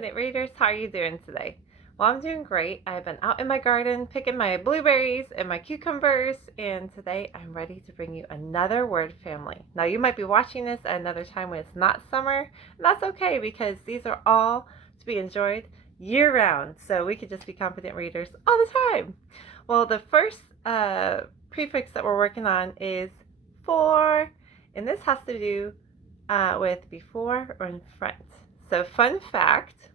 Confident readers, how are you doing today? Well, I'm doing great. I've been out in my garden picking my blueberries and my cucumbers, and today I'm ready to bring you another word family. Now, you might be watching this at another time when it's not summer, and that's okay because these are all to be enjoyed year round, so we could just be confident readers all the time. Well, the first prefix that we're working on is for, and this has to do with before or in front. So fun fact,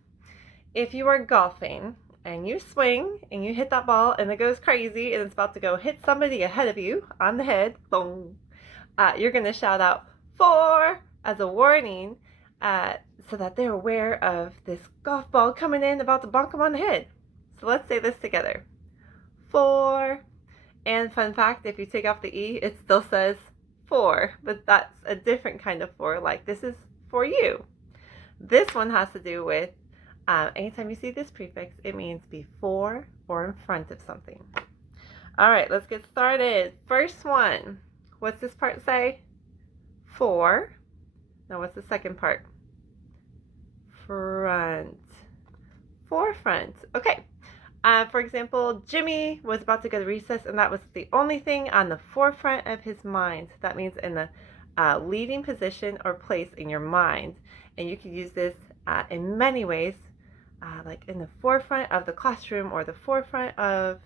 if you are golfing and you swing and you hit that ball and it goes crazy and it's about to go hit somebody ahead of you on the head, boom, you're going to shout out "Fore" as a warning so that they're aware of this golf ball coming in about to bonk them on the head. So let's say this together. Fore. And fun fact, if you take off the E, it still says "for," but that's a different kind of "for," like this is for you. This one has to do with anytime you see this prefix, it means before or in front of something. All right, let's get started. First one. What's this part say? For. Now, what's the second part? Front. Forefront. Okay. For example, Jimmy was about to go to recess, and that was the only thing on the forefront of his mind. That means in the leading position or place in your mind. And you can use this in many ways, like in the forefront of the classroom or the forefront of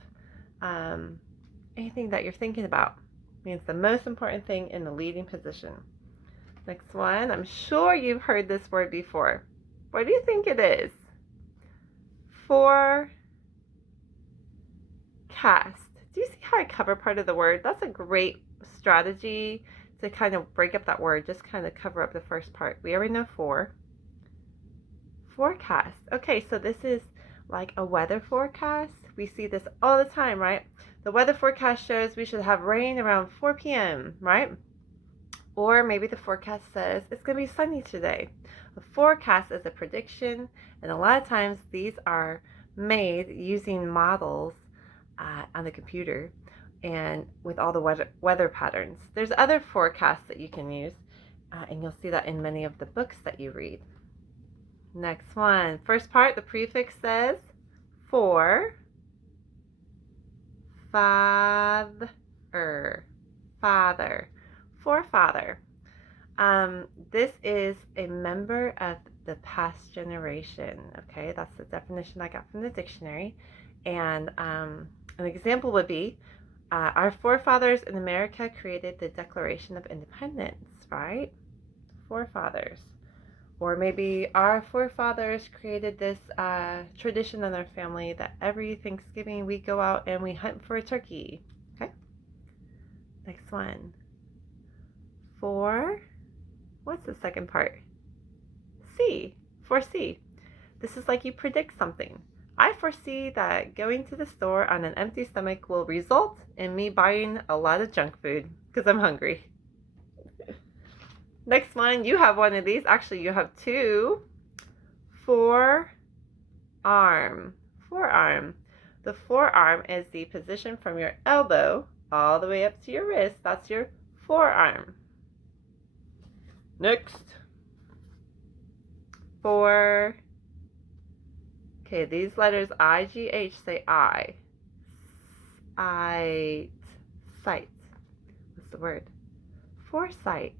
anything that you're thinking about. It means the most important thing in the leading position. Next one, I'm sure you've heard this word before. What do you think it is? Forecast. Do you see how I cover part of the word? That's a great strategy to kind of break up that word, just kind of cover up the first part. We already know for. Forecast. Okay, so this is like a weather forecast. We see this all the time, right? The weather forecast shows we should have rain around 4 p.m., right? Or maybe the forecast says it's going to be sunny today. A forecast is a prediction, and a lot of times these are made using models on the computer and with all the weather patterns. There's other forecasts that you can use, and you'll see that in many of the books that you read. Next one. First part, the prefix says for. Father. Father. Forefather. This is a member of the past generation. Okay, that's the definition I got from the dictionary. And an example would be our forefathers in America created the Declaration of Independence, right? Forefathers. Or maybe our forefathers created this tradition in our family that every Thanksgiving we go out and we hunt for a turkey. Okay? Next one. For, what's the second part? See. Foresee. This is like you predict something. I foresee that going to the store on an empty stomach will result in me buying a lot of junk food because I'm hungry. Next one, you have one of these. Actually, you have two. Forearm. Forearm. The forearm is the position from your elbow all the way up to your wrist. That's your forearm. Next. For. Okay, these letters I-G-H say I. Sight. What's the word? Foresight.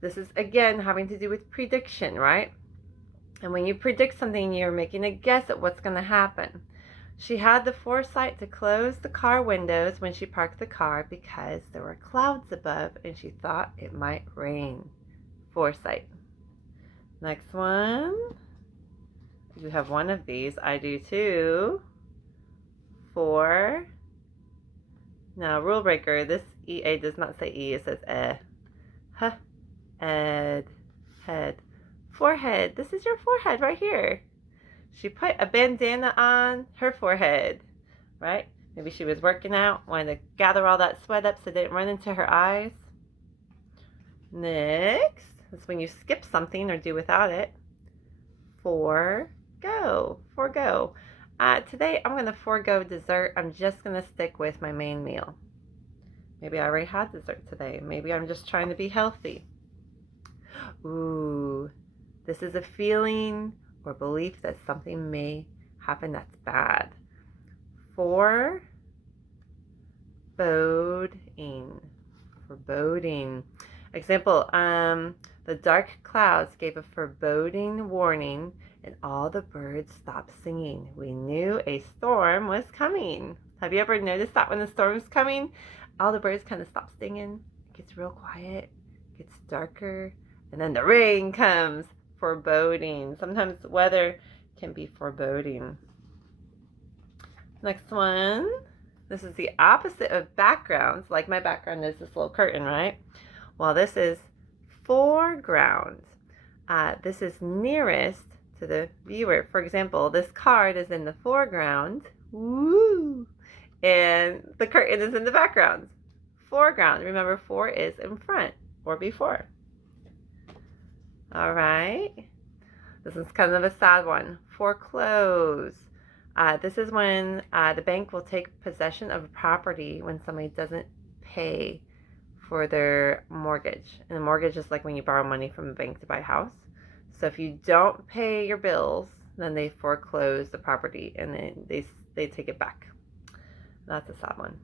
This is, again, having to do with prediction, right? And when you predict something, you're making a guess at what's going to happen. She had the foresight to close the car windows when she parked the car because there were clouds above and she thought it might rain. Foresight. Next one. You have one of these. I do too. For. Now, rule breaker, this EA does not say E, it says eh. Huh. Head. Forehead. This is your forehead right here. She put a bandana on her forehead, right? Maybe she was working out, wanted to gather all that sweat up so it didn't run into her eyes. Next is when you skip something or do without it. Forego. Today I'm going to forego dessert. I'm just going to stick with my main meal. Maybe I already had dessert today. Maybe I'm just trying to be healthy. Ooh, this is a feeling or belief that something may happen that's bad. Foreboding. Foreboding. Example, the dark clouds gave a foreboding warning and all the birds stopped singing. We knew a storm was coming. Have you ever noticed that when the storm's coming, all the birds kind of stop singing? It gets real quiet, it gets darker, and then the rain comes. Foreboding. Sometimes weather can be foreboding. Next one. This is the opposite of backgrounds. Like my background is this little curtain, right? Well, this is foreground. This is nearest to the viewer. For example, this card is in the foreground. Woo! And the curtain is in the background. Foreground. Remember, fore is in front or before. All right. This is kind of a sad one. Foreclose. This is when the bank will take possession of a property when somebody doesn't pay for their mortgage. And a mortgage is like when you borrow money from a bank to buy a house. So if you don't pay your bills, then they foreclose the property and then they take it back. That's a sad one.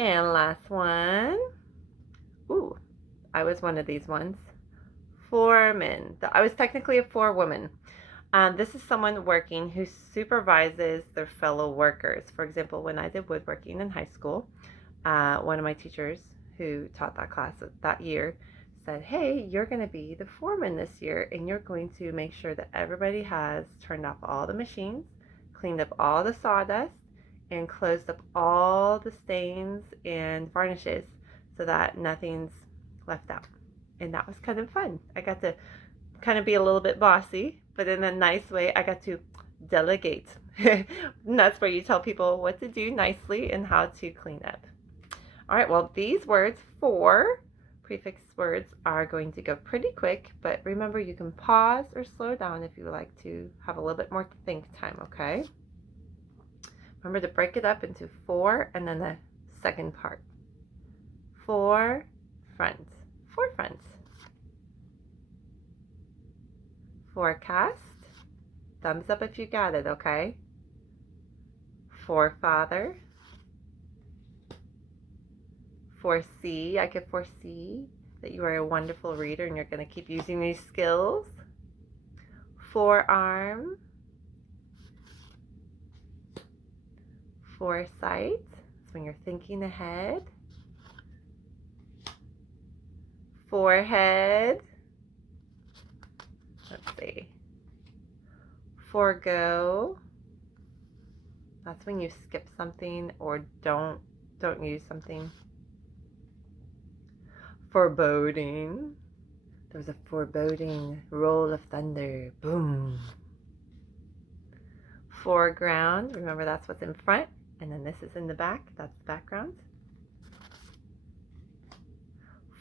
And last one. Ooh, I was one of these ones. Foreman. I was technically a forewoman. This is someone working who supervises their fellow workers. For example, when I did woodworking in high school, one of my teachers who taught that class that year said, hey, you're going to be the foreman this year, and you're going to make sure that everybody has turned off all the machines, cleaned up all the sawdust, and closed up all the stains and varnishes so that nothing's left out. And that was kind of fun. I got to kind of be a little bit bossy, but in a nice way. I got to delegate. And that's where you tell people what to do nicely and how to clean up. All right, well, these words, for prefix words, are going to go pretty quick, but remember you can pause or slow down if you would like to have a little bit more think time, okay? Remember to break it up into fore and then the second part. Forefront. Forefront. Forecast. Thumbs up if you got it, okay? Forefather. Foresee. I could foresee that you are a wonderful reader and you're going to keep using these skills. Forearm. Foresight. That's when you're thinking ahead. Forehead. Let's see. Forego. That's when you skip something or don't use something. Foreboding. There was a foreboding roll of thunder. Boom. Foreground. Remember, that's what's in front. And then this is in the back. That's the background.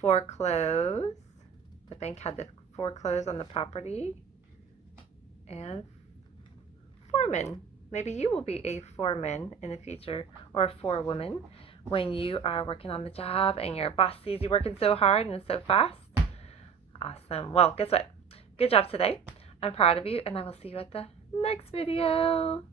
Foreclose. The bank had to foreclose on the property. And foreman. Maybe you will be a foreman in the future, or a forewoman when you are working on the job and your boss sees you working so hard and so fast. Awesome. Well, guess what? Good job today. I'm proud of you, and I will see you at the next video.